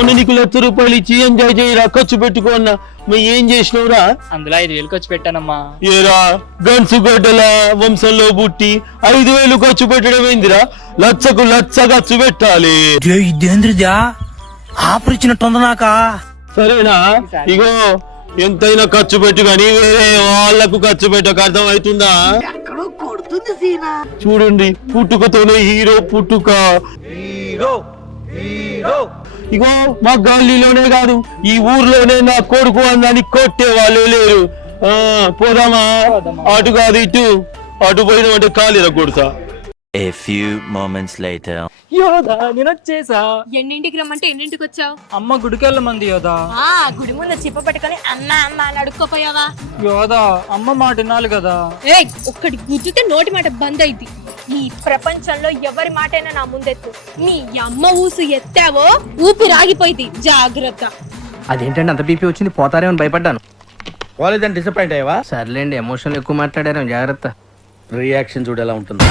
మొన్న నీకు ₹1,00,000 ఇచ్చి ఎంజాయ్ చేయరా, ఖర్చు పెట్టుకోన్నా. మరి ఏం చేసినవురా? అందులో 5,000 ఖర్చు పెట్టానమ్మా. ఏరా గన్సు గడ్డల వంశంలో పుట్టి 5,000 ఖర్చు పెట్టడం ఏందిరా? లచ్చకు లచ్చ ఖర్చు పెట్టాలి. ఇదేంద్రిదా ఆఫర్ ఇచ్చినట్టుంది నాకా. సరేనా? ఇగో ఎంతైనా ఖర్చు పెట్టు కానీ వేరే వాళ్ళకు ఖర్చు పెట్టక, అర్థం అవుతుందా? చూడండి, పుట్టుకతోనే హీరో పుట్టుక. ఇగో మా గల్లీలోనే కాదు, ఈ ఊర్లోనే నా కొడుకు అందాన్ని కొట్టే వాళ్ళు లేరు. పోదామా? అటు కాదు ఇటు, అటు పోయినామంటే కాలేదా కొడుతా. A few moments later. యోదా నేను వచ్చేసా. ఎన్నింటికి రమ్మంటే ఎన్నింటికి వచ్చావు? అమ్మ గుడికెళ్ళమంది యోదా. గుడి ముందు చిప్ప పట్టుకొని అమ్మ అమ్మ అని అడుక్కోపోయావా? యోదా అమ్మ మాట వినాలి కదా. ఏయ్, ఒక్కడి గుద్దితే నోటి మాట బంద్ అయింది. ఈ ప్రపంచంలో ఎవరి మాటైనా నా ముందెత్తు. నీ అమ్మ ఊసు ఎత్తావో ఊపిరి ఆగిపోయింది, జాగ్రత్త. అదేంటండి అంత బీపీ వచ్చింది, పోతారేమని భయపడ్డాను. కాలేదని డిసప్పాయింట్ అయ్యావా? సర్లేండి, ఎమోషన్లు ఎక్కువ మాట్లాడారు, జాగ్రత్త. రియాక్షన్ చూడు ఎలా ఉంటుంది.